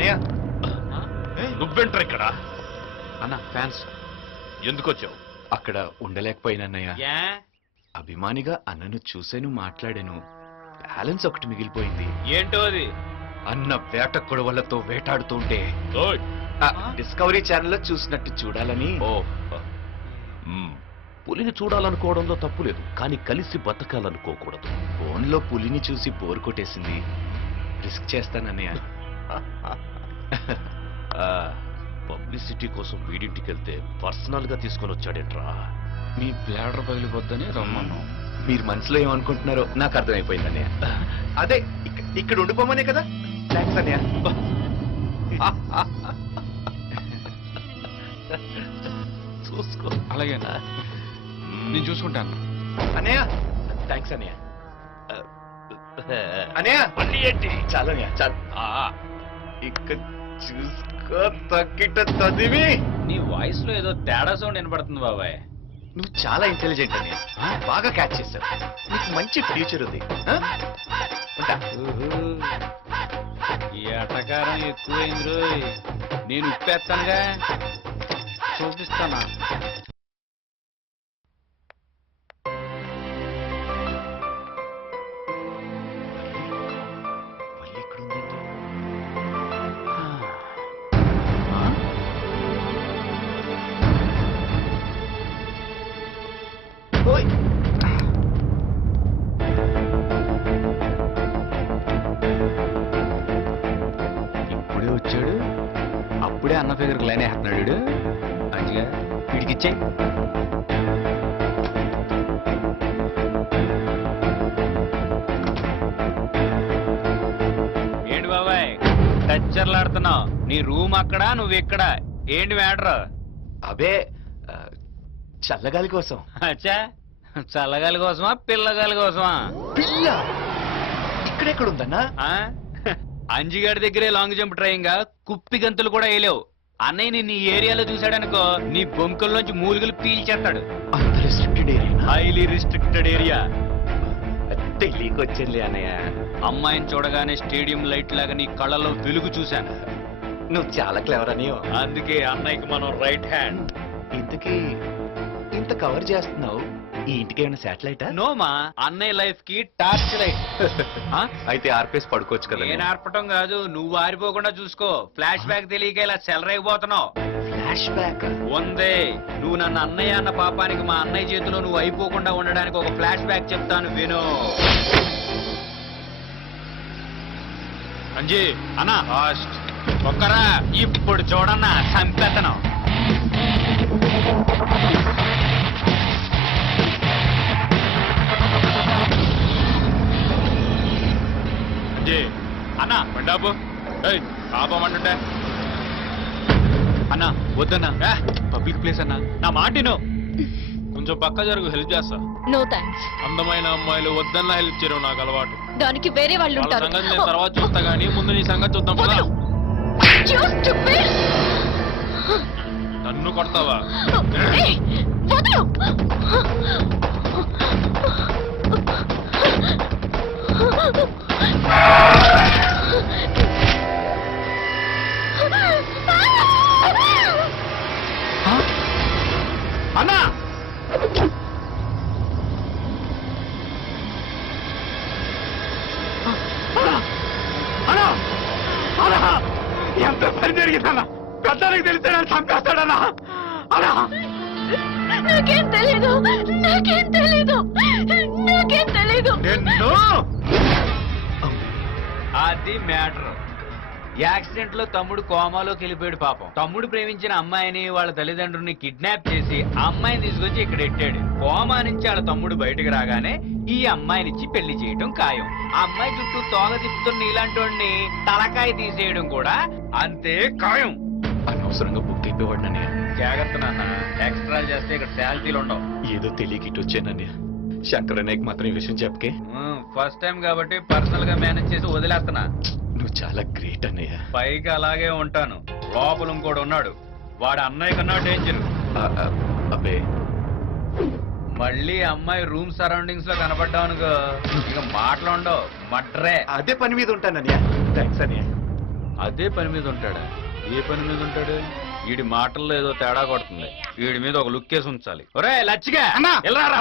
అన్నయ్య నువ్వెంటర్ ఇక్కడ అన్న ఫ్యాన్స్ ఎందుకు వచ్చావు? అక్కడ ఉండలేకపోయినన్నయ్య. అభిమానిగా అన్నను చూశాను, మాట్లాడాను. బ్యాలెన్స్ ఒకటి మిగిలిపోయింది. ఏంటో అది? అన్న వేట కొడవలతో వేటాడుతుంటే డిస్కవరీ ఛానల్లో చూసినట్టు చూడాలని. పులిని చూడాలనుకోవడంలో తప్పు లేదు, కానీ కలిసి బతకాలనుకోకూడదు. ఫోన్లో పులిని చూసి బోర్ కొట్టేసింది. రిస్క్ చేస్తానన్నయ్య. పబ్లిసిటీ కోసం వీడింటికి వెళ్తే పర్సనల్ గా తీసుకొని వచ్చాడేంట్రా? మీ బ్లాడర్ పగిలిపోద్దని రమ్మన్నాం. మీరు మనసులో ఏమనుకుంటున్నారో నాకు అర్థమైపోయింది అన్నయ్య. అదే ఇక్కడ ఉండిపోమనే కదా. థ్యాంక్స్ అన్నయ్య. చూసుకో. అలాగే నేను చూసుకుంటాను అన్నయ్య. థ్యాంక్స్ అన్నయ్య. అన్నయ్య ఏంటి? చాలు అన్నయ్య, చాలు. ఇక్కడ చూసుకో, తక్కిట తదివి. నీ వాయిస్ లో ఏదో తేడా సౌండ్ వినపడుతుంది బాబాయ్. నువ్వు చాలా ఇంటెలిజెంట్ అని బాగా క్యాచ్ చేస్తావు. నీకు మంచి ఫ్యూచర్ ఉంది. ఉంటా. ఈ అటకారం ఎక్కువైంది రోయ్. నేను ఉప్పేస్తానుగా, చూపిస్తానా? మళ్ళీ ఇక్కడ ఉందేంటి? ఓయ్. ఇప్పుడే వచ్చాడు, అప్పుడే అన్న ఫిగర్ లైన్ వేస్తున్నాడు. మంచిగా వీడికి ఇచ్చాయి. ఏంటి బాబాయ్ టచ్చర్లాడుతున్నావు? నీ రూమ్ అక్కడ, నువ్వు ఇక్కడ. ఏంటి మ్యాటర్? అబే చల్లగాలి కోసం. అచ్చా, చల్లగాలి కోసమా పిల్లగాలి కోసమా? పిల్ల ఇక్కడెక్కడ ఉందన్నా? అంజిగాడి దగ్గరే లాంగ్ జంప్ ట్రైన్ గా కుప్పి గంతులు కూడా వేయలేవు. అన్నయ్య నిన్ను ఈ ఏరియాలో చూశాడనుకో, నీ బొంకల్లోంచి మూలికలు పీల్చేస్తాడు. అంత restricted area? Highly restricted area. తెలియకొచ్చింది అన్నయ్య. అమ్మాయిని చూడగానే స్టేడియం లైట్ లాగా నీ కళ్ళలో వెలుగు చూశాను. నువ్వు చాలా క్లెవర్ అని. అందుకే అన్నయ్యకి మనం రైట్ హ్యాండ్. ఇంతకీ ఇంత కవర్ చేస్తున్నావు, ఈ ఇంటికి ఏమైనా శాటిలైటా? నోమా, అన్నయ్య లైఫ్ కి టార్చ్ లైట్. అయితే ఆర్పేసి పడుకోవచ్చు కదా. నేను ఆర్పటం కాదు, నువ్వు ఆరిపోకుండా చూసుకో. ఫ్లాష్ బ్యాక్ తెలియక ఇలా చెలరైపోతున్నావు. ఫ్లాష్ బ్యాక్ ఉందే. నువ్వు నన్ను అన్నయ్య అన్న పాపానికి మా అన్నయ్య చేతిలో నువ్వు అయిపోకుండా ఉండడానికి ఒక ఫ్లాష్ బ్యాక్ చెప్తాను, విను. అంజీ అన్నా, ఒక్కరా ఇప్పుడు చూడన్నా చంపేతను. అంజీ అన్నా బండాబు ఆపమంటుంటే. అన్నా వద్దన్నా, పబ్లిక్ ప్లేస్ అన్నా, నా మాటిను. కొంచెం పక్క జరుగు, హెల్ప్ చేస్తా. No thanks. అందమైన అమ్మాయిలు వద్దన్నా హెల్ప్ చేయడం నాకు అలవాటు. దానికి వేరే వాళ్ళు వాళ్ళ ఉంటారు. సంగతి నేను తర్వాత చూస్తా గానీ ముందు నీ సంగతి చూద్దాం కదా. You stupid! నన్ను కొడతావా? Hey, వదలు! అన్నా ఎంత పని జరిగిందన్నా? పెద్దలకు తెలిస్తే నన్ను చంపేస్తాడన్నా. అన్నా నాకేం తెలీదు, నాకేం తెలీదు, నాకేం తెలీదు. నిన్ను అది మ్యాటర్. యాక్సిడెంట్ లో తమ్ముడు కోమాలోకి వెళ్ళిపోయాడు పాపం. తమ్ముడు ప్రేమించిన అమ్మాయిని వాళ్ళ తల్లిదండ్రుల్ని కిడ్నాప్ చేసి ఆ అమ్మాయిని తీసుకొచ్చి ఇక్కడ ఎట్టాడు. కోమా నుంచి వాళ్ళ తమ్ముడు బయటకు రాగానే ఈ అమ్మాయినిచ్చి పెళ్లి చేయడం ఖాయం. ఆ అమ్మాయి చుట్టూ తోగ తిప్పుతున్న ఇలాంటి తలకాయ తీసేయడం కూడా అంతే ఖాయం. అనవసరంగా బుక్ అయిపోయాడు. జాగ్రత్త నాన్న, ఎక్స్ట్రా చేస్తే ఇక్కడ శాలరీలు ఉండవు. ఏదో తెలియక ఇటు వచ్చానన్నయ్య. శంకర్ అన్నయ్యకి మాత్రం ఈ విషయం చెప్పకే. ఫస్ట్ టైం కాబట్టి పర్సనల్ గా మేనేజ్ చేసి వదిలేస్తున్నా. నువ్వు చాలా గ్రేట్ అన్నయ్య. పైకి అలాగే ఉంటాను, లోపల ఇంకోడు ఉన్నాడు. వాడు అన్నయ్య కన్నా డేంజర్. అబ్బే మళ్ళీ అమ్మాయి రూమ్ సరౌండింగ్స్ లో కనపడ్డావునుకో, ఇక మాటలు ఉండవు, మట్రే. అదే పని మీద ఉంటానన్నయ్య. థ్యాంక్స్ అన్నయ్య. అదే పని మీద ఉంటాడా? ఏ పని మీద ఉంటాడు? వీడి మాటల్లో ఏదో తేడా కొడుతుంది. వీడి మీద ఒక లుక్ వేసి ఉంచాలి. ఒరే లచ్చిగా అన్నా! ఇలా రా.